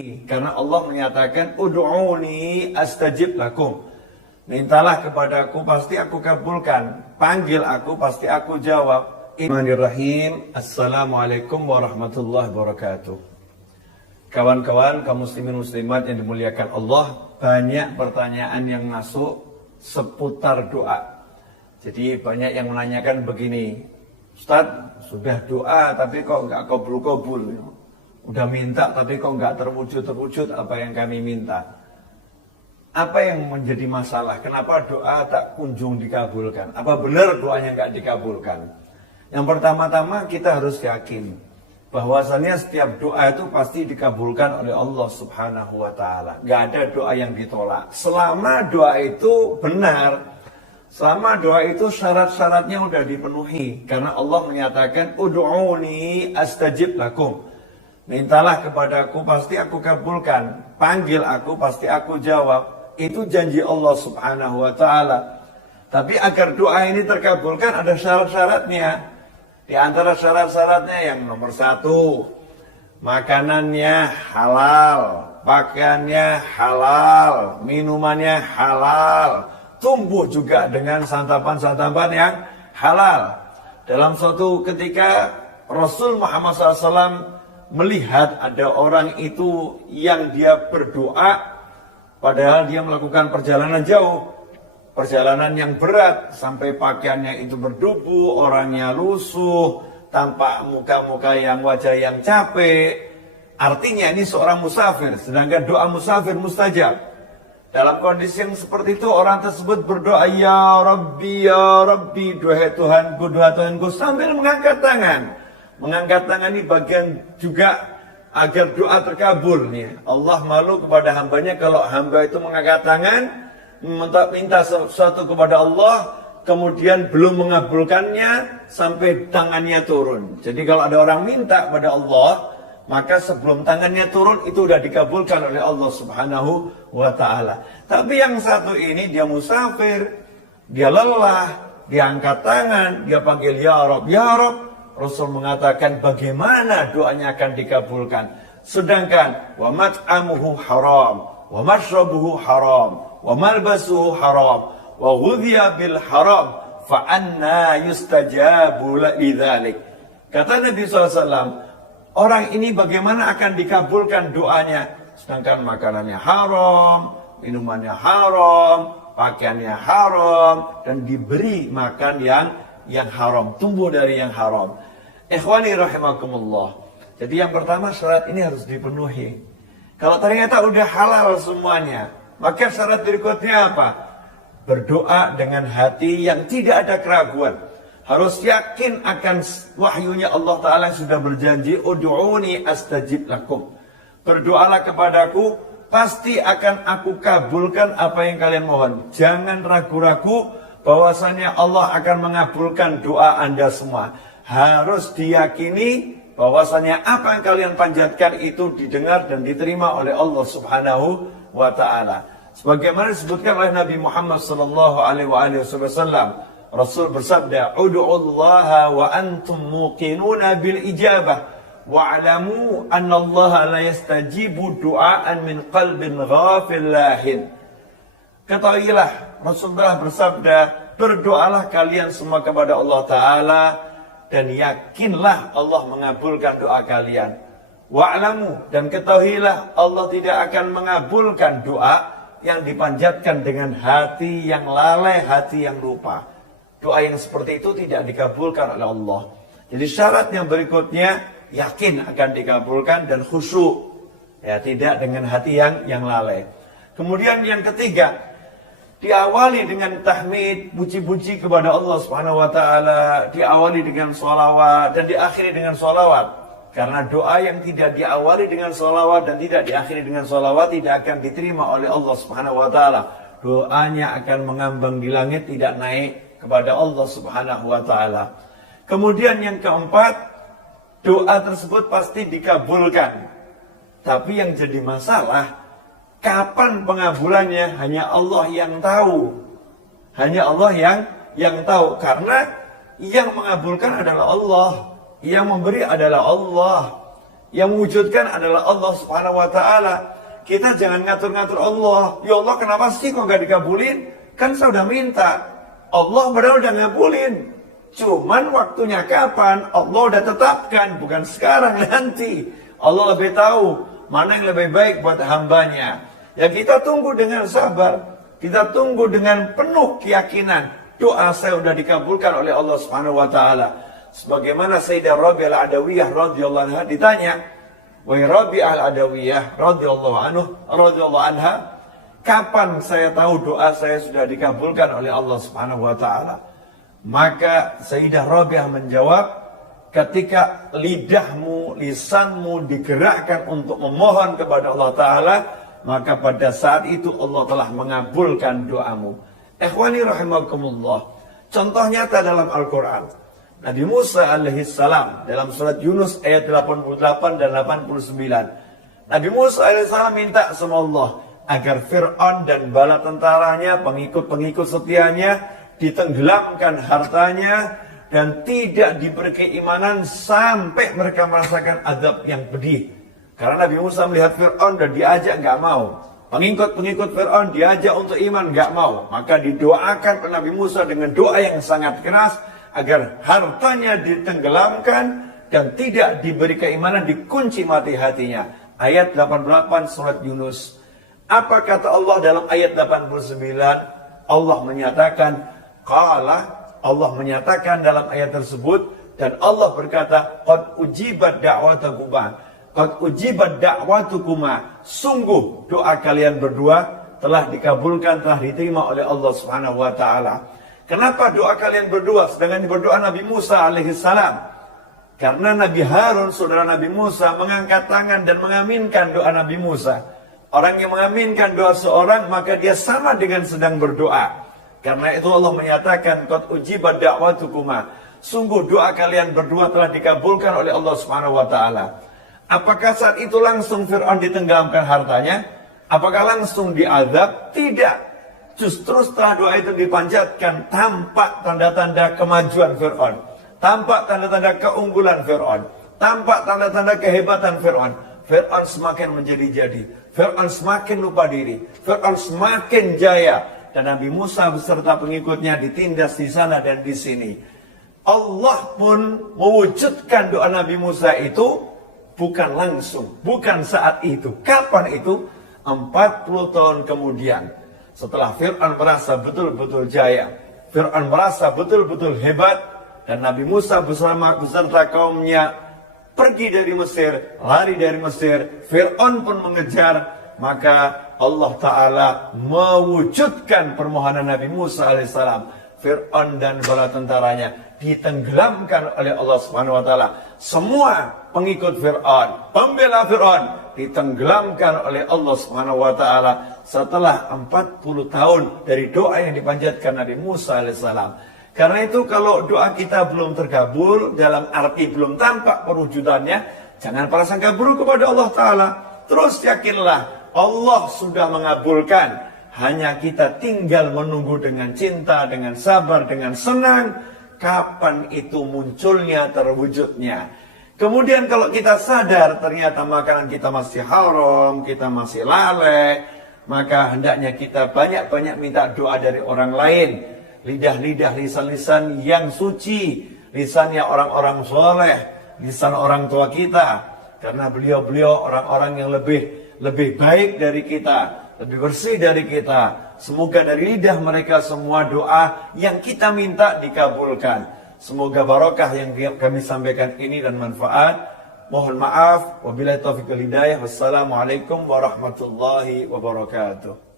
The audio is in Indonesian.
Karena Allah menyatakan ud'uni astajib lakum. Mintalah kepadaku pasti aku kabulkan. Panggil aku pasti aku jawab. Bismillahirrahmanirrahim. Assalamualaikum warahmatullahi wabarakatuh. Kawan-kawan kaum muslimin muslimat yang dimuliakan Allah, banyak pertanyaan yang masuk seputar doa. Jadi banyak yang menanyakan begini, Ustaz, sudah doa tapi kok nggak kabul-kabul? Udah minta tapi kok nggak terwujud apa yang kami minta? Apa yang menjadi masalah? Kenapa doa tak kunjung dikabulkan? Apa benar doanya nggak dikabulkan? Yang pertama-tama kita harus yakin bahwasannya setiap doa itu pasti dikabulkan oleh Allah Subhanahu wa Ta'ala. Nggak ada doa yang ditolak. Selama doa itu benar, selama doa itu syarat-syaratnya udah dipenuhi. Karena Allah menyatakan ud'uni astajib lakum. Mintalah kepadaku pasti aku kabulkan. Panggil aku pasti aku jawab. Itu janji Allah Subhanahu wa Ta'ala. Tapi agar doa ini terkabulkan ada syarat-syaratnya. Di antara syarat-syaratnya yang nomor 1, makanannya halal, pakaiannya halal, minumannya halal, tumbuh juga dengan santapan-santapan yang halal. Dalam suatu ketika Rasul Muhammad SAW melihat ada orang itu yang dia berdoa padahal dia melakukan perjalanan jauh, perjalanan yang berat, sampai pakaiannya itu berdebu, orangnya lusuh, tampak muka-muka yang wajah yang capek. Artinya ini seorang musafir, sedangkan doa musafir mustajab. Dalam kondisi yang seperti itu orang tersebut berdoa, ya Rabbi, duhai Tuhanku, sambil mengangkat tangan. Mengangkat tangan ini bagian juga agar doa terkabul nih. Allah malu kepada hambanya kalau hamba itu mengangkat tangan minta sesuatu kepada Allah, kemudian belum mengabulkannya sampai tangannya turun. Jadi kalau ada orang minta pada Allah, maka sebelum tangannya turun itu sudah dikabulkan oleh Allah Subhanahu wa Ta'ala. Tapi yang satu ini dia musafir, dia lelah, dia angkat tangan, dia panggil ya Rabb, ya Rabb. Rasul mengatakan bagaimana doanya akan dikabulkan. Sedangkan wa mat'amuhu haram, wa mashrabuhu haram, wa malbasuhu haram, wa ghudhiya bil haram, fa anna yustajabu lidzalik. Kata Nabi SAW, orang ini bagaimana akan dikabulkan doanya? Sedangkan makanannya haram, minumannya haram, pakaiannya haram, dan diberi makan yang haram, tumbuh dari yang haram. Ikhwani rahimakumullah. Jadi yang pertama syarat ini harus dipenuhi. Kalau ternyata udah halal semuanya, maka syarat berikutnya apa? Berdoa dengan hati yang tidak ada keraguan. Harus yakin akan wahyunya Allah Ta'ala yang sudah berjanji, ud'uni astajib lakum. Berdoalah kepadaku, pasti akan aku kabulkan apa yang kalian mohon. Jangan ragu-ragu bahwasanya Allah akan mengabulkan doa Anda semua. Harus diyakini bahwasanya apa yang kalian panjatkan itu didengar dan diterima oleh Allah Subhanahu wa Ta'ala. Sebagaimana disebutkan oleh Nabi Muhammad sallallahu alaihi wasallam, Rasul bersabda, "Ud'ullaha wa antum muqinuna bil ijabah wa'lamu anna Allah la yastajibu du'aan min qalbin ghafil lahin." Ketahuilah, Rasulullah bersabda, berdoalah kalian semua kepada Allah Ta'ala dan yakinlah Allah mengabulkan doa kalian. Wa'lamu, dan ketahuilah Allah tidak akan mengabulkan doa yang dipanjatkan dengan hati yang lalai, hati yang lupa. Doa yang seperti itu tidak dikabulkan oleh Allah. Jadi syarat yang berikutnya, yakin akan dikabulkan dan khusyuk. Ya, tidak dengan hati yang lalai. Kemudian yang ketiga, diawali dengan tahmid, puji-puji kepada Allah Subhanahu wa Ta'ala, diawali dengan sholawat dan diakhiri dengan sholawat. Karena doa yang tidak diawali dengan sholawat dan tidak diakhiri dengan sholawat tidak akan diterima oleh Allah Subhanahu wa Ta'ala. Doanya akan mengambang di langit, tidak naik kepada Allah Subhanahu wa Ta'ala. Kemudian yang keempat, doa tersebut pasti dikabulkan. Tapi yang jadi masalah, kapan pengabulannya hanya Allah yang tahu. Hanya Allah yang tahu. Karena yang mengabulkan adalah Allah. Yang memberi adalah Allah. Yang mewujudkan adalah Allah Subhanahu wa taala. Kita jangan ngatur-ngatur Allah. Ya Allah, kenapa sih kok gak dikabulin? Kan saya udah minta. Allah padahal udah ngabulin. Cuman waktunya kapan? Allah udah tetapkan, bukan sekarang, nanti. Allah lebih tahu mana yang lebih baik buat hambanya. Ya kita tunggu dengan sabar. Kita tunggu dengan penuh keyakinan. Doa saya sudah dikabulkan oleh Allah Subhanahu wa taala. Sebagaimana Sayyidah Rabi'ah Al-Adawiyah radhiyallahu anha ditanya, "Wahai Rabi'ah Al-Adawiyah radhiyallahu anha, kapan saya tahu doa saya sudah dikabulkan oleh Allah Subhanahu wa taala?" Maka Sayyidah Rabi'ah menjawab, ketika lidahmu, lisanmu digerakkan untuk memohon kepada Allah Ta'ala, maka pada saat itu Allah telah mengabulkan doamu. Ikhwani rahimakumullah. Contoh nyata dalam Al-Quran. Nabi Musa alaihissalam dalam surat Yunus ayat 88 dan 89. Nabi Musa alaihissalam minta sama Allah agar Fir'aun dan bala tentaranya, pengikut-pengikut setianya, ditenggelamkan hartanya dan tidak diberi keimanan sampai mereka merasakan azab yang pedih. Karena Nabi Musa melihat Fir'aun dan diajak nggak mau. Pengikut-pengikut Fir'aun diajak untuk iman nggak mau. Maka didoakan oleh Nabi Musa dengan doa yang sangat keras agar hartanya ditenggelamkan dan tidak diberi keimanan, dikunci mati hatinya. Ayat 88 surat Yunus. Apa kata Allah dalam ayat 89? Allah menyatakan, Allah menyatakan dalam ayat tersebut, dan Allah berkata, qad ujibat da'watukuma, qad ujibat da'watukuma, sungguh doa kalian berdua telah dikabulkan, telah diterima oleh Allah Subhanahu wa taala. Kenapa doa kalian berdua sedangkan berdoa Nabi Musa alaihissalam? Karena Nabi Harun, saudara Nabi Musa, mengangkat tangan dan mengaminkan doa Nabi Musa. Orang yang mengaminkan doa seorang, maka dia sama dengan sedang berdoa. Karena itu Allah menyatakan, qad ujibat da'watukuma, sungguh doa kalian berdua telah dikabulkan oleh Allah Subhanahu wa taala. Apakah saat itu langsung Fir'aun ditenggelamkan hartanya? Apakah langsung diazab? Tidak. Justru setelah doa itu dipanjatkan, tampak tanda-tanda kemajuan Fir'aun, tampak tanda-tanda keunggulan Fir'aun, tampak tanda-tanda kehebatan Fir'aun. Fir'aun semakin menjadi-jadi, Fir'aun semakin lupa diri, Fir'aun semakin jaya. Dan Nabi Musa beserta pengikutnya ditindas di sana dan di sini. Allah pun mewujudkan doa Nabi Musa itu bukan langsung, bukan saat itu. Kapan itu? 40 tahun kemudian. Setelah Fir'aun merasa betul-betul jaya, Fir'aun merasa betul-betul hebat, dan Nabi Musa beserta kaumnya pergi dari Mesir, lari dari Mesir. Fir'aun pun mengejar. Maka Allah Ta'ala mewujudkan permohonan Nabi Musa alaihissalam. Fir'aun dan bala tentaranya ditenggelamkan oleh Allah Subhanahu wa taala. Semua pengikut Fir'aun, pembela Fir'aun, ditenggelamkan oleh Allah Subhanahu wa taala setelah 40 tahun dari doa yang dipanjatkan Nabi Musa alaihissalam. Karena itu kalau doa kita belum terkabul, dalam arti belum tampak perwujudannya, jangan prasangka buruk kepada Allah Ta'ala. Terus yakinlah Allah sudah mengabulkan. Hanya kita tinggal menunggu dengan cinta, dengan sabar, dengan senang. Kapan itu munculnya, terwujudnya. Kemudian kalau kita sadar ternyata makanan kita masih haram, kita masih lalai, maka hendaknya kita banyak-banyak minta doa dari orang lain. Lidah-lidah, lisan-lisan yang suci, lisannya orang-orang soleh, lisan orang tua kita. Karena beliau-beliau orang-orang yang lebih baik dari kita, lebih bersih dari kita. Semoga dari lidah mereka semua doa yang kita minta dikabulkan. Semoga barokah yang kami sampaikan ini dan manfaat. Mohon maaf. Wabillahi taufiq wal hidayah. Wassalamualaikum warahmatullahi wabarakatuh.